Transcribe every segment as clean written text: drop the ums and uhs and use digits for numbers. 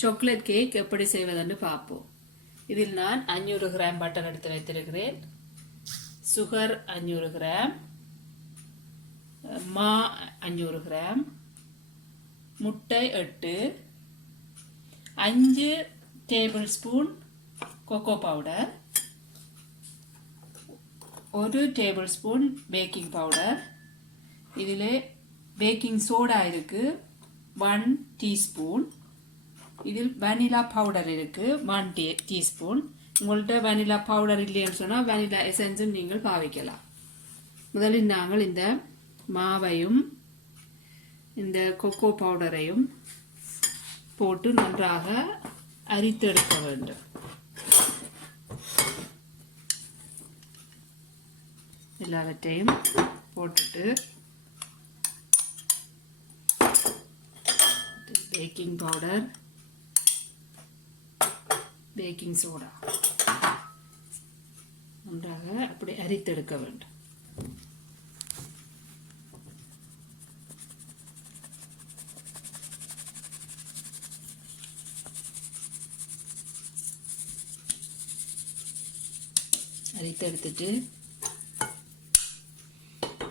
Chocolate cake எப்படி செய்வதென்று பார்ப்போம். இதில் நான் 500 கிராம் பட்டர் எடுத்து வைத்திருக்கிறேன். சுகர் 500 கிராம், மா 500 கிராம், முட்டை 8, 5 table spoon cocoa powder, 1 table spoon baking powder, இதில் பேக்கிங் சோடா இருக்கு 1 டீஸ்பூன், இதில் வனிலா பவுடர் இருக்கு 1 டீஸ்பூன். உங்கள்கிட்ட வனிலா பவுடர் இல்லைன்னு சொன்னால் வனிலா எசன்ஸும் நீங்கள் பாவிக்கலாம். முதலில் நாங்கள் இந்த மாவையும் இந்த கொக்கோ பவுடரையும் போட்டு நன்றாக அரித்தெடுக்க வேண்டும். எல்லாவற்றையும் போட்டுட்டு பேக்கிங் பவுடர், பேக்கிங் சோடா நன்றாக அப்படி அரித்தெடுக்க வேண்டும். அரித்தெடுத்துட்டு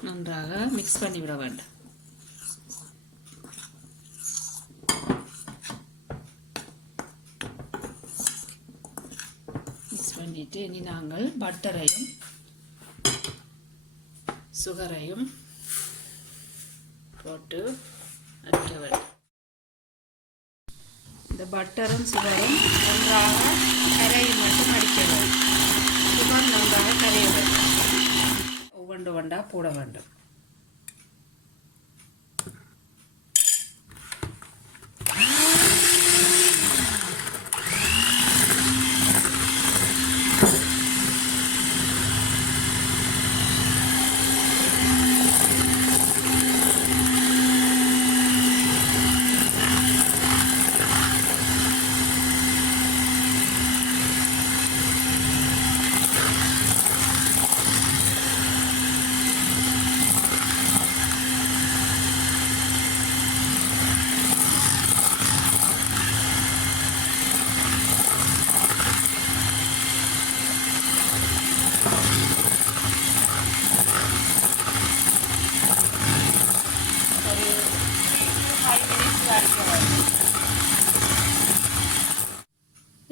நன்றாக மிக்ஸ் பண்ணிவிட வேண்டும். பண்ணிட்டு இனி நாங்கள் பட்டரையும் சுகரையும் போட்டு அரைக்க வேண்டும். இந்த பட்டரும் சுகரும் நன்றாக கரையை மட்டும் அடிக்க வேண்டும். சுகர் நன்றாக கரைய வேண்டும். ஒவ்வொன்றா போட வேண்டும்.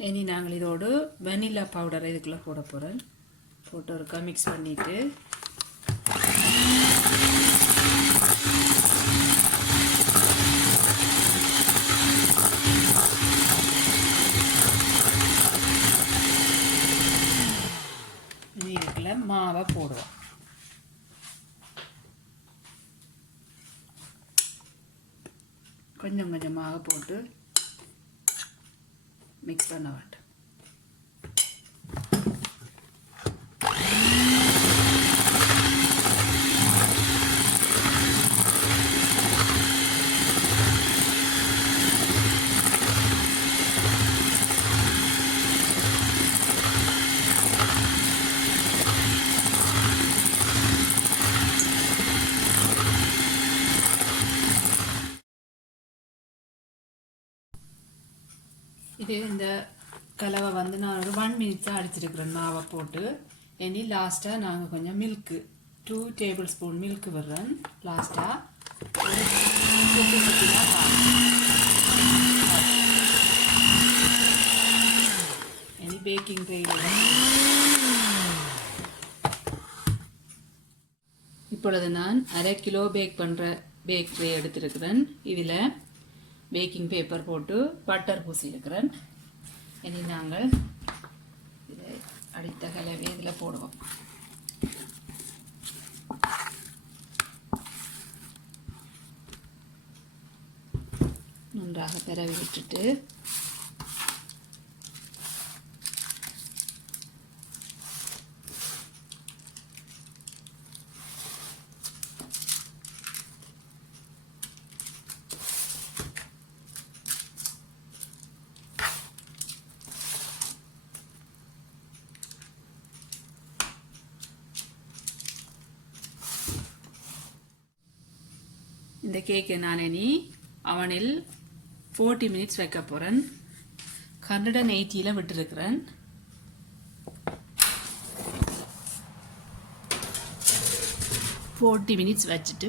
இனி நாங்கள் இதோடு வெனிலா பவுடர் இதுக்குள்ளே போட போகிறோம். போட்டு ஒருக்கா மிக்ஸ் பண்ணிவிட்டு இனி இதுக்குள்ள மாவை போடுவோம். கொஞ்சம் கொஞ்சமாக போட்டு மிக்ஸ் பண்ண வேண்டும். இது இந்த கலவை வந்து நான் ஒரு 1 மினிட் தான் அடிச்சிருக்கிறேன் மாவை போட்டு. இனி லாஸ்ட்டாக நாங்கள் கொஞ்சம் மில்க்கு 2 டேபிள் ஸ்பூன் மில்க்கு விடுறேன். லாஸ்ட்டாக இனி பேக்கிங் ட்ரே. இப்பொழுது நான் 1/2 கிலோ பேக் பண்ணுற பேக் ட்ரே எடுத்திருக்கிறேன். இதில் பேக்கிங் பேப்பர் போட்டு பட்டர் பூசியிருக்கிறேன். இனி நாங்கள் இதை அடித்த கலவை இதில் போடுவோம். நன்றாக தடவி விட்டுட்டு இந்த கேக்கை நான் இனி அவனில் 40 மினிட்ஸ் வைக்க போகிறேன். 180 விட்டுருக்கிறேன். $40 minutes வச்சுட்டு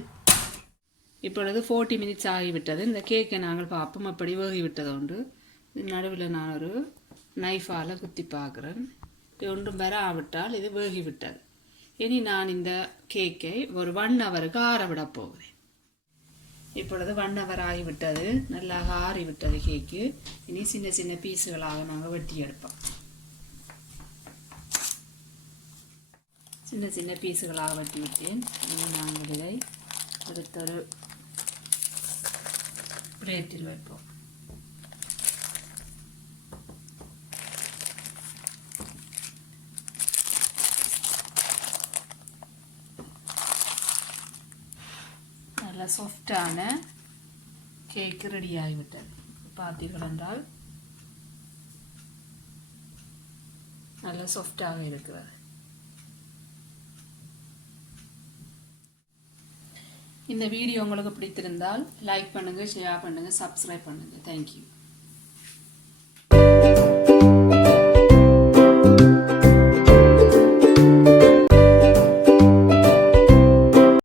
இப்பொழுது 40 minutes ஆகிவிட்டது. இந்த கேக்கை நாங்கள் பார்ப்போம் அப்படி வேகிவிட்டது உண்டு. நடுவில் நான் ஒரு நைஃபால் குத்தி பார்க்குறேன். ஒன்றும் வர ஆவிட்டால் இது வேகிவிட்டது. இனி நான் இந்த கேக்கை ஒரு 1 ஹவருக்கு ஆற விட போகிறேன். இப்பொழுது 1 ஹவர் ஆகிவிட்டது. நல்லா ஆறிவிட்டது கேக்கு. இனி சின்ன சின்ன பீஸுகளாக நாங்கள் வெட்டி எடுப்போம். சின்ன சின்ன பீஸுகளாக வெட்டி விட்டேன். இனி நாங்கள் இதை அடுத்தொரு பிளேட்டில் வைப்போம். நல்ல சாஃப்டான கேக்கு ரெடி ஆகிவிட்டது. பார்த்தீர்கள் என்றால் நல்ல சாஃப்டாக இருக்கிறது. இந்த வீடியோ உங்களுக்கு பிடித்திருந்தால் லைக் பண்ணுங்கள், ஷேர் பண்ணுங்கள், சப்ஸ்கிரைப் பண்ணுங்கள். தேங்க்யூ.